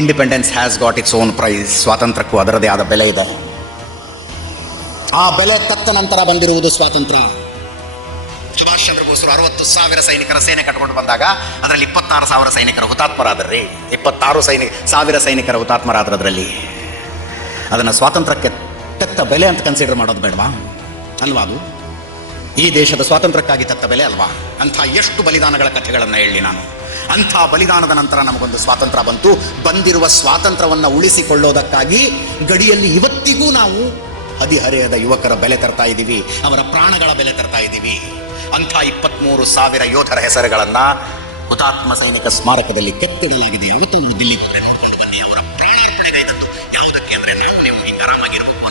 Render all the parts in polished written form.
Independence has got its own price. ಸ್ವಾತಂತ್ರ್ಯಕ್ಕೂ ಅದರದೇ ಆದ ಬೆಲೆ ಇದೆ. ಆ ಬೆಲೆ ತತ್ತ ನಂತರ ಬಂದಿರುವುದು ಸ್ವಾತಂತ್ರ್ಯ. ಸುಭಾಷ್ ಚಂದ್ರ ಬೋಸರು 60,000 ಸೈನಿಕರ ಸೇನೆ ಕಟ್ಕೊಂಡು ಬಂದಾಗ ಅದರಲ್ಲಿ 26,000 ಸೈನಿಕರ ಹುತಾತ್ಮರಾದ್ರಿ. 26,000 ಸೈನಿಕರ ಹುತಾತ್ಮರಾದ್ರದ್ರಲ್ಲಿ ಅದನ್ನು ಸ್ವಾತಂತ್ರ್ಯಕ್ಕೆ ತೆತ್ತ ಬೆಲೆ ಅಂತ ಕನ್ಸಿಡರ್ ಮಾಡೋದು ಬೇಡವಾ? ಅಲ್ವಾ? ಅದು ಈ ದೇಶದ ಸ್ವಾತಂತ್ರ್ಯಕ್ಕಾಗಿ ತೆತ್ತ ಬೆಲೆ ಅಲ್ವಾ? ಅಂಥ ಎಷ್ಟು ಬಲಿದಾನಗಳ ಕಥೆಗಳನ್ನು ಹೇಳಿ ನಾನು. ಅಂಥ ಬಲಿದಾನದ ನಂತರ ನಮಗೊಂದು ಸ್ವಾತಂತ್ರ್ಯ ಬಂತು. ಬಂದಿರುವ ಸ್ವಾತಂತ್ರ್ಯವನ್ನು ಉಳಿಸಿಕೊಳ್ಳೋದಕ್ಕಾಗಿ ಗಡಿಯಲ್ಲಿ ಇವತ್ತಿಗೂ ನಾವು ಹದಿಹರೆಯದ ಯುವಕರ ಬೆಲೆ ತರ್ತಾ ಇದ್ದೀವಿ, ಅವರ ಪ್ರಾಣಗಳ ಬೆಲೆ ತರ್ತಾ ಇದ್ದೀವಿ. ಅಂಥ 23,000 ಯೋಧರ ಹೆಸರುಗಳನ್ನು ಹುತಾತ್ಮ ಸೈನಿಕ ಸ್ಮಾರಕದಲ್ಲಿ ಕೆತ್ತಿಡಲಾಗಿದೆ. ಯಾವತ್ತೂ ದಿಲ್ಲಿ ನೋಡ್ಕೊಂಡು ಬನ್ನಿ. ಅವರ ಪ್ರಾಣಾರ್ಪಣೆಗೈದದ್ದು ಯಾವುದಕ್ಕೆ ಅಂದರೆ ನಾವು ನೀವು ಹಿಂಗೆ ಆರಾಮಾಗಿರಬೇಕು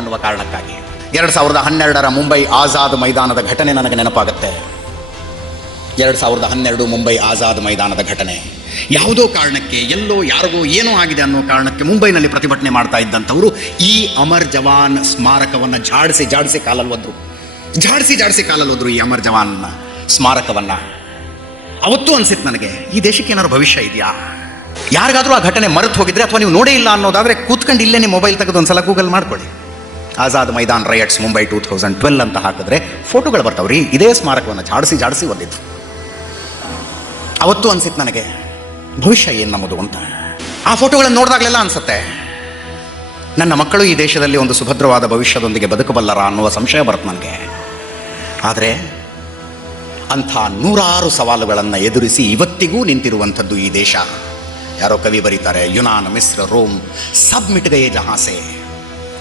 ಅನ್ನುವ ಕಾರಣಕ್ಕಾಗಿ. 2012 ಮುಂಬೈ ಆಜಾದ್ ಮೈದಾನದ ಘಟನೆ ನನಗೆ ನೆನಪಾಗುತ್ತೆ. 2012 ಮುಂಬೈ ಆಜಾದ್ ಮೈದಾನದ ಘಟನೆ. ಯಾವುದೋ ಕಾರಣಕ್ಕೆ ಎಲ್ಲೋ ಯಾರಿಗೋ ಏನೋ ಆಗಿದೆ ಅನ್ನೋ ಕಾರಣಕ್ಕೆ ಮುಂಬೈನಲ್ಲಿ ಪ್ರತಿಭಟನೆ ಮಾಡ್ತಾ ಇದ್ದಂಥವರು ಈ ಅಮರ್ ಜವಾನ್ ಸ್ಮಾರಕವನ್ನು ಜಾಡಿಸಿ ಕಾಲಲ್ಲಿ ಹೋದ್ರು. ಈ ಅಮರ್ ಜವಾನ್ ಸ್ಮಾರಕವನ್ನು ಅವತ್ತೂ ಅನ್ಸಿತ್ತು ನನಗೆ, ಈ ದೇಶಕ್ಕೆ ಏನಾದ್ರು ಭವಿಷ್ಯ ಇದೆಯಾ? ಯಾರಿಗಾದ್ರೂ ಆ ಘಟನೆ ಮರೆತು ಹೋಗಿದ್ರೆ ಅಥವಾ ನೀವು ನೋಡೇ ಇಲ್ಲ ಅನ್ನೋದಾದರೆ ಕೂತ್ಕೊಂಡು ಇಲ್ಲೇ ನಿಮ್ಮ ಮೊಬೈಲ್ ತೆಗೆದು ಒಂದ್ಸಲ ಗೂಗಲ್ ಮಾಡ್ಕೊಳ್ಳಿ. ಆಜಾದ್ ಮೈದಾನ್ ರೈಟ್ಸ್ ಮುಂಬೈ 2012 ಅಂತ ಹಾಕಿದ್ರೆ ಫೋಟೋಗಳು ಬರ್ತಾವ್ರಿ. ಇದೇ ಸ್ಮಾರಕವನ್ನು ಜಾಡಿಸಿ ಬಂದಿತ್ತು. ಅವತ್ತು ಅನ್ಸಿತ್ತು ನನಗೆ, ಭವಿಷ್ಯ ಏನು ನಮ್ಮದು ಅಂತ. ಆ ಫೋಟೋಗಳನ್ನು ನೋಡಿದಾಗಲೆಲ್ಲ ಅನ್ಸುತ್ತೆ, ನನ್ನ ಮಕ್ಕಳು ಈ ದೇಶದಲ್ಲಿ ಒಂದು ಸುಭದ್ರವಾದ ಭವಿಷ್ಯದೊಂದಿಗೆ ಬದುಕಬಲ್ಲರ ಅನ್ನುವ ಸಂಶಯ ಬರುತ್ತೆ ನನಗೆ. ಆದರೆ ಅಂಥ 100 ಸವಾಲುಗಳನ್ನು ಎದುರಿಸಿ ಇವತ್ತಿಗೂ ನಿಂತಿರುವಂಥದ್ದು ಈ ದೇಶ. ಯಾರೋ ಕವಿ ಬರೀತಾರೆ, ಯುನಾನ್ ಮಿಸ್ರ ರೋಮ್ ಸಬ್ ಮಿಟ್ ಗಯೇ ಜಹಾಂ ಸೆ.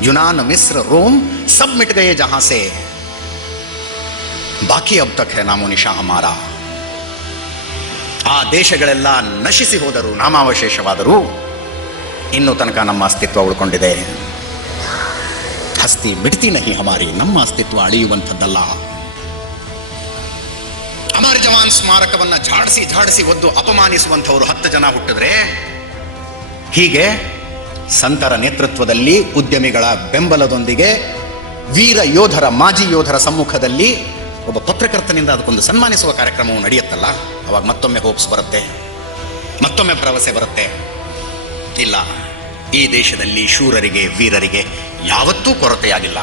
ಯುನಾನ್ ಮಿಸ್ರ ರೋಮ್ ಸಬ್ ಮಿಟ್ ಗಯೇ ಜಹಾಂ ಸೆ, ಬಾಕಿ ಅಬ್ ತಕ್ ಹೈ ನಾಮೋ ನಿಶಾ ಹಮಾರಾ. ಆ ದೇಶಗಳೆಲ್ಲ ನಶಿಸಿ ಹೋದರು, ನಾಮಾವಶೇಷವಾದರೂ ಇನ್ನೂ ತನಕ ನಮ್ಮ ಅಸ್ತಿತ್ವ ಉಳ್ಕೊಂಡಿದೆ. ಹಸ್ತಿ ಮಿಡ್ತಿ ನಹಿ ಹಮಾರಿ, ನಮ್ಮ ಅಸ್ತಿತ್ವ ಅಳಿಯುವಂಥದ್ದಲ್ಲ. ಅಮರ್ ಜವಾನ್ ಸ್ಮಾರಕವನ್ನು ಜಾಡಿಸಿ ಒದ್ದು ಅಪಮಾನಿಸುವಂಥವರು 10 ಜನ ಹುಟ್ಟಿದ್ರೆ, ಹೀಗೆ ಸಂತರ ನೇತೃತ್ವದಲ್ಲಿ ಉದ್ಯಮಿಗಳ ಬೆಂಬಲದೊಂದಿಗೆ ವೀರ ಯೋಧರ ಮಾಜಿ ಯೋಧರ ಸಮ್ಮುಖದಲ್ಲಿ ಒಬ್ಬ ಪತ್ರಕರ್ತನಿಂದ ಅದಕ್ಕೊಂದು ಸನ್ಮಾನಿಸುವ ಕಾರ್ಯಕ್ರಮವು ನಡೆಯುತ್ತಲ್ಲ, ಅವಾಗ ಮತ್ತೊಮ್ಮೆ ಹೋಪ್ಸ್ ಬರುತ್ತೆ, ಮತ್ತೊಮ್ಮೆ ಭರವಸೆ ಬರುತ್ತೆ. ಇಲ್ಲ, ಈ ದೇಶದಲ್ಲಿ ಶೂರರಿಗೆ ವೀರರಿಗೆ ಯಾವತ್ತೂ ಕೊರತೆಯಾಗಿಲ್ಲ.